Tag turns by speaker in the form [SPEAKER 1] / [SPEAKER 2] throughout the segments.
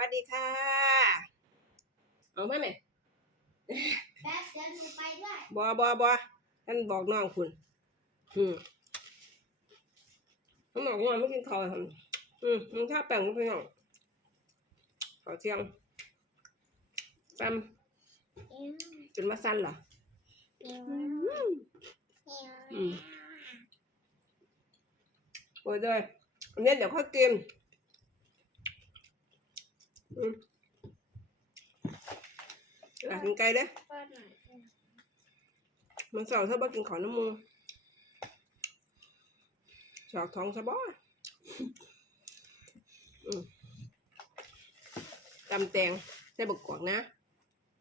[SPEAKER 1] วัสดีค่ะ เอาไหมแม่
[SPEAKER 2] แป๊บเดี๋ยวหนูไปด้วย
[SPEAKER 1] บอบอบอท่านบอกน้องคุณอืมท่านบอกน้องไม่กินข้าวครับอืมมึงถ้าแป้งพี่น้องขอเที่ยงแป๊ม
[SPEAKER 2] เอ็ม
[SPEAKER 1] จนมาสั้นเหรอ
[SPEAKER 2] เอ็ม
[SPEAKER 1] อืม
[SPEAKER 2] เอ็ม
[SPEAKER 1] อืมโอ้ยเลยอันนี้เดี๋ยวค่อยกิน อืมอยากกินไก่เด้อ
[SPEAKER 2] ป้อนหน่อย
[SPEAKER 1] มันเสาร์ถ้าบ่กินข้าวน้ำมูชอกท้องซะบ่อืมตำแตงใส่บักกวากนะ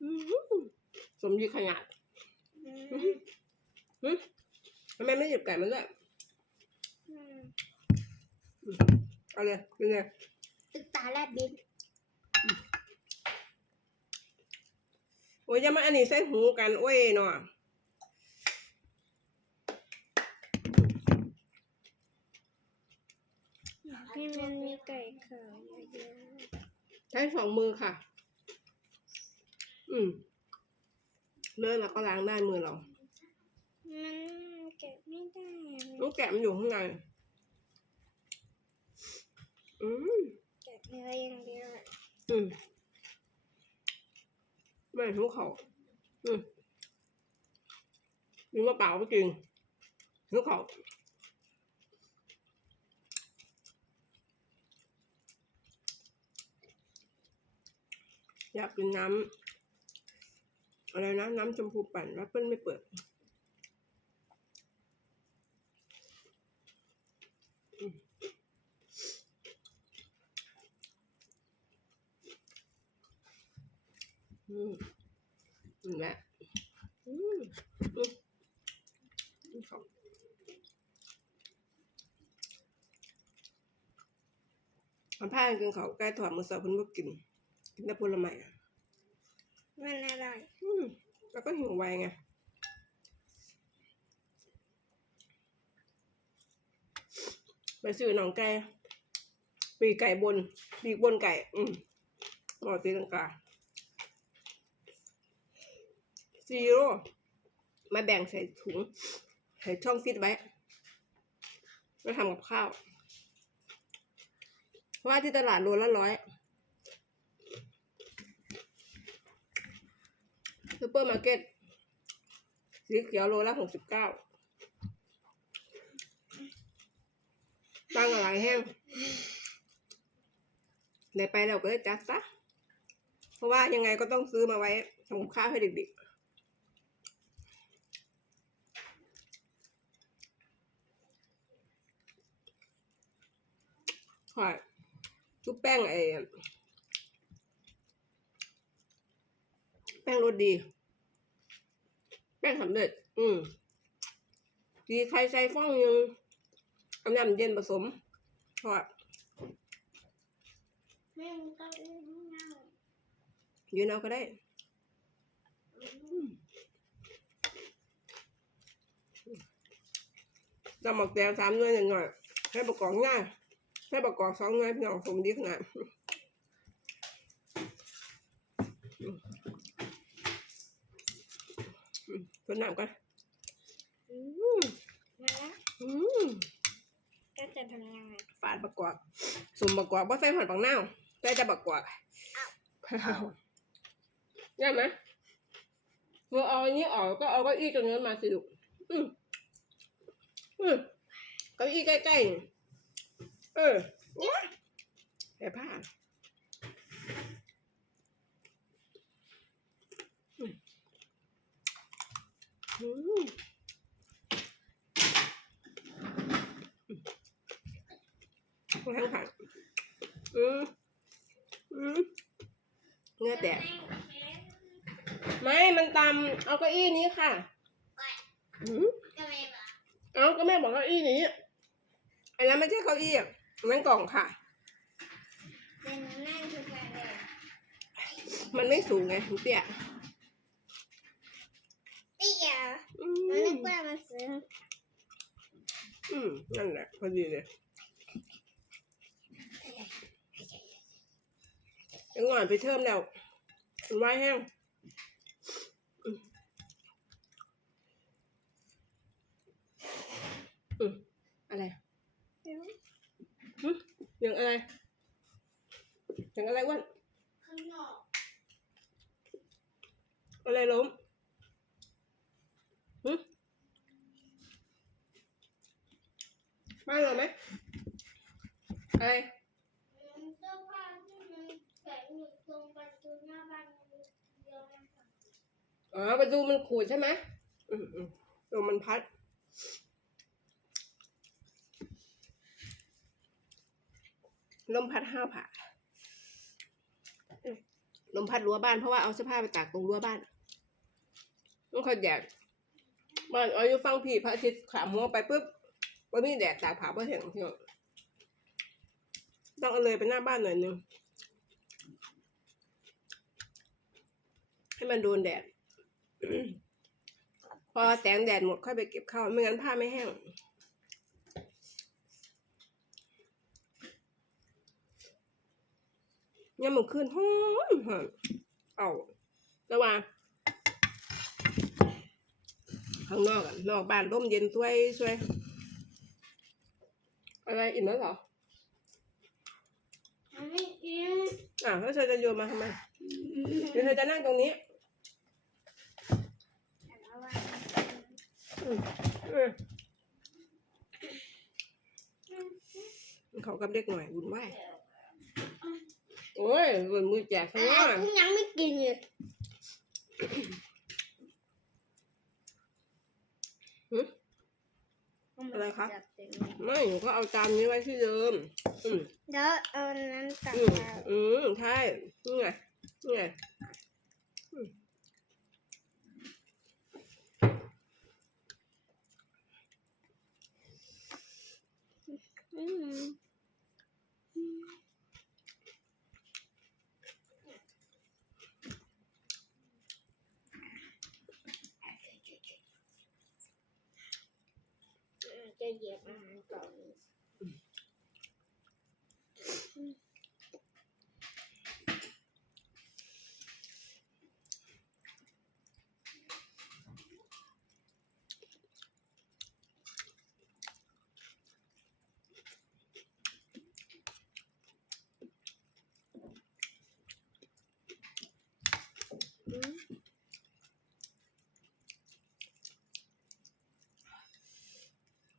[SPEAKER 1] อื้อหือสมยีขนาด
[SPEAKER 2] อืม
[SPEAKER 1] หึทำไมไม่หยิบไก่มาด้วย
[SPEAKER 2] อืม
[SPEAKER 1] เอาเลยกินเลย
[SPEAKER 2] ตึกตาแลบบิน
[SPEAKER 1] โอ้ยอย่ามาอันนี้ใส่หูกันโอ้ยเนาะ
[SPEAKER 2] พี่มันมีไก่ขาวเยอะ
[SPEAKER 1] ใช้สองมือค่ะ อืมเลื่อนแล้วก็ล้างได้มือเรา
[SPEAKER 2] ๆมันเก็บไม่ได้อะ
[SPEAKER 1] ลูกแกะมันอยู่ข้างใน อืม
[SPEAKER 2] เก็บเนื้ออย่างเดียวอะ
[SPEAKER 1] อืม ไม่ทุกเขาอืมยิงกระเป๋าไปจริงทุกเขาอยากกินน้ำอะไรนะ น้ำชมพูปั่นแล้วเปิ้ลไม่เปิดอืมอืมนี่แหละอืมอืมนี่เขา มันพากันกินเขาวใกล้ถอดมือสาวเพิ่นบ่กิน กินแต่ผลไม้อะ
[SPEAKER 2] มันอร่อย
[SPEAKER 1] อืมแล้วก็หิวไวไงไปซื้อหนองไก่ปีกไก่บนปีกบนไก่ อืมหมอตีลังกาซีโร่มาแบ่งใส่ถุง ใส่ช่องฟิตไว้ไว้ทำกับข้าวเพราะ ว่าที่ตลาดโลละร้อยซูเปอร์มาร์เก็ตสีเขียวโลละหกสิบเก้าตั้งอะไรแห้งได้ไปเราก็เลยจัดซะเพราะว่ายังไงก็ต้องซื้อมาไว้ทำข้าวให้เด็กๆค่ะ ชุบแป้งไอ้แป้งรสดี แป้งสำเร็จ อืมดีใครใส่ฟองยังอาน้ำเย็นผสมทอด
[SPEAKER 2] แม่มันก็เล่นง่าย
[SPEAKER 1] ยืนเอาก็ได้จำหมกแดงสามหน่วยหน่อยให้ประกอบง่าย ให้ประกอบสองหน่วยพี่น้องสมดีขนาดคนน้ำกันมา
[SPEAKER 2] แล้วก็จะทำยังไง
[SPEAKER 1] ฝาดประกอบสุ่มประกอบว่าใส่ผัดปังเน่าใส่แต่ประกอบได้ไหมพอเอาอันนี้ออกก็เอาเก้าอี้ตรงนั้นมาสิลูกอืมอืมเก้าอี้ใกล้ๆ ออว้าแผลผ้าอืมอืมทั้งผักอืมอืมเนื้อแตกไม่ มันตำเอาเก้าอี้นี้ค่ะอืม
[SPEAKER 2] ก็ไม่บอก
[SPEAKER 1] เอาก็แม่บอกเก้าอี้นี้อันนั้นไม่ใช่เก้าอี้อะ นนั้นกล่องค่ะ
[SPEAKER 2] เป็นนั่งทุกวันเลย
[SPEAKER 1] มันไม่สูงไงมันเตี้ย
[SPEAKER 2] เตี้ย
[SPEAKER 1] อื
[SPEAKER 2] มันนึ
[SPEAKER 1] ม
[SPEAKER 2] กว่ามันซื้อ
[SPEAKER 1] อืมนั่นแหละพอดีเลยยังหน่อยไปเทิมแล้วมันไว้แห้งอืมอืมอะไรหึ อย่างอะไรอย่างอะไรอ้วัน
[SPEAKER 2] ข้างนอก
[SPEAKER 1] อะไรล้มหึบ้านเราไหมอะไร
[SPEAKER 2] เสื้อผ้าที่มันแปะอยู่ตรงประตูหน้าบ้านเดียวนะคะ
[SPEAKER 1] อ๋อประตูมันขูดใช่ไหมอืมอืมลมมันพัด ลมพัดห้าวผ่าลมพัดรั้วบ้านเพราะว่าเอาเสื้อผ้าไปตากตรงรั้วบ้านมันคอยแดดบ้านอายู่ฟังพี่พระอาทิตย์ขามัวไปปุ๊บว่ามีแดดตากผาเพื่อเห็นที่น้องต้องเอาเลยไปหน้าบ้านหน่อยนึงให้มันโดนแดด พอแสงแดดหมดค่อยไปเก็บข้าวไม่งั้นผ้าไม่แห้ง ยังมันขึ้นหอมหอมเอาแต่ว่าข้างนอกอะนอกบ้านร่มเย็นสวยสวยอะไรอิ่มแล้วเหรอ
[SPEAKER 2] มันไม่กิน
[SPEAKER 1] อะแล้วเธอจะโยนมาทำไมหรือเธอจะนั่งตรงนี้
[SPEAKER 2] แต่ละวัน
[SPEAKER 1] อืมเขากับเด็กหน่อยบุญไหวายโอ้ยบนมือแจกทั้ง
[SPEAKER 2] อะไร
[SPEAKER 1] นั้น
[SPEAKER 2] กูยังไม่กินเลย
[SPEAKER 1] อะไรคะ
[SPEAKER 2] จับเต็ม
[SPEAKER 1] ไม่หนูก็เอาจานนี้ไว้ที่เดิม อืม
[SPEAKER 2] แล้วเอาอันนั้นตัก
[SPEAKER 1] อืม
[SPEAKER 2] แล้ว
[SPEAKER 1] อืมใช่นี่ไงนี่ไงอืม
[SPEAKER 2] อืมจะ เหยียบอาหารก่อน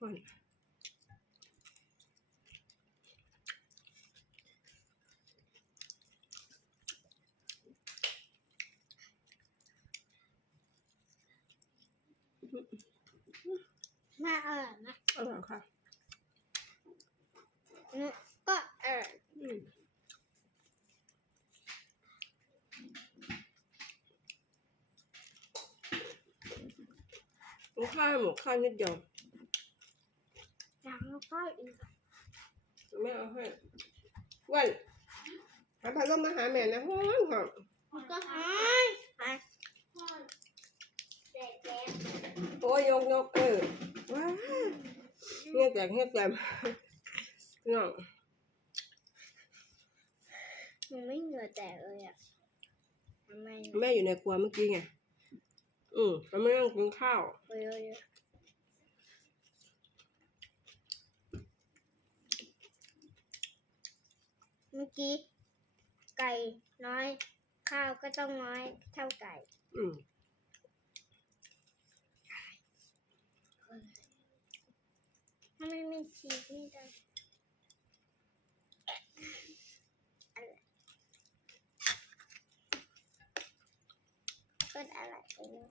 [SPEAKER 1] ก่อน
[SPEAKER 2] มาเออนะ
[SPEAKER 1] อร่อยค่ะ
[SPEAKER 2] นุก็เออ
[SPEAKER 1] อืมหมูข้าวหมูข้าวนิดเดียว
[SPEAKER 2] ยังก็อีก
[SPEAKER 1] ไม่เอาให้อ้วันหาพัดลมมาหาแม่นะฮ้อนหอม
[SPEAKER 2] ก็หายหายเด็กแดง
[SPEAKER 1] โอ้ยยกยกเออว้าเงี้ยแจกเงี้ยแจมน้อง
[SPEAKER 2] มันไม่เหงื่อแตกเลยอะทำไม
[SPEAKER 1] แม่อยู่ในครัวเมื่อกี้ไง อืมแล้วไม่ต้องกินข้าว
[SPEAKER 2] เยอะเมื่อกี้ ไก่น้อย ข้าวก็ต้องน้อยเท่าไก่
[SPEAKER 1] อืม
[SPEAKER 2] ทำ ไมไม่ชีสไม่ได้อะไรก็อะไรไปเลย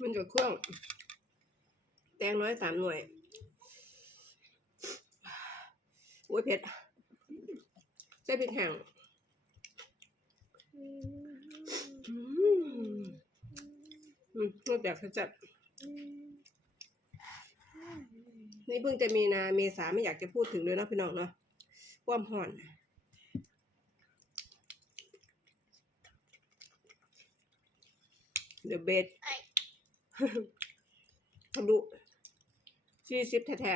[SPEAKER 1] มันจะเครื่อง แตงน้อยสามหน่วยโอ้ยเผ็ดใส่พริกแห้ง
[SPEAKER 2] อืม
[SPEAKER 1] อืมอืมนอกจาจะจัด
[SPEAKER 2] อืม
[SPEAKER 1] นี่เพิ่งจะมีนาเมษาไม่อยากจะพูดถึงเลยนะพี่น้องเนาะความห่อนเดอะเบดทะลุสี่สิบแท้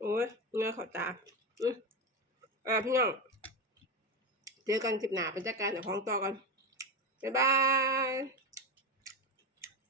[SPEAKER 1] โอ้ยเงือขอตา อือ่าพี่น้อง เจอกันคลิปหน้าเป็นจัดการแต่ของต่อกันบ๊ายบาย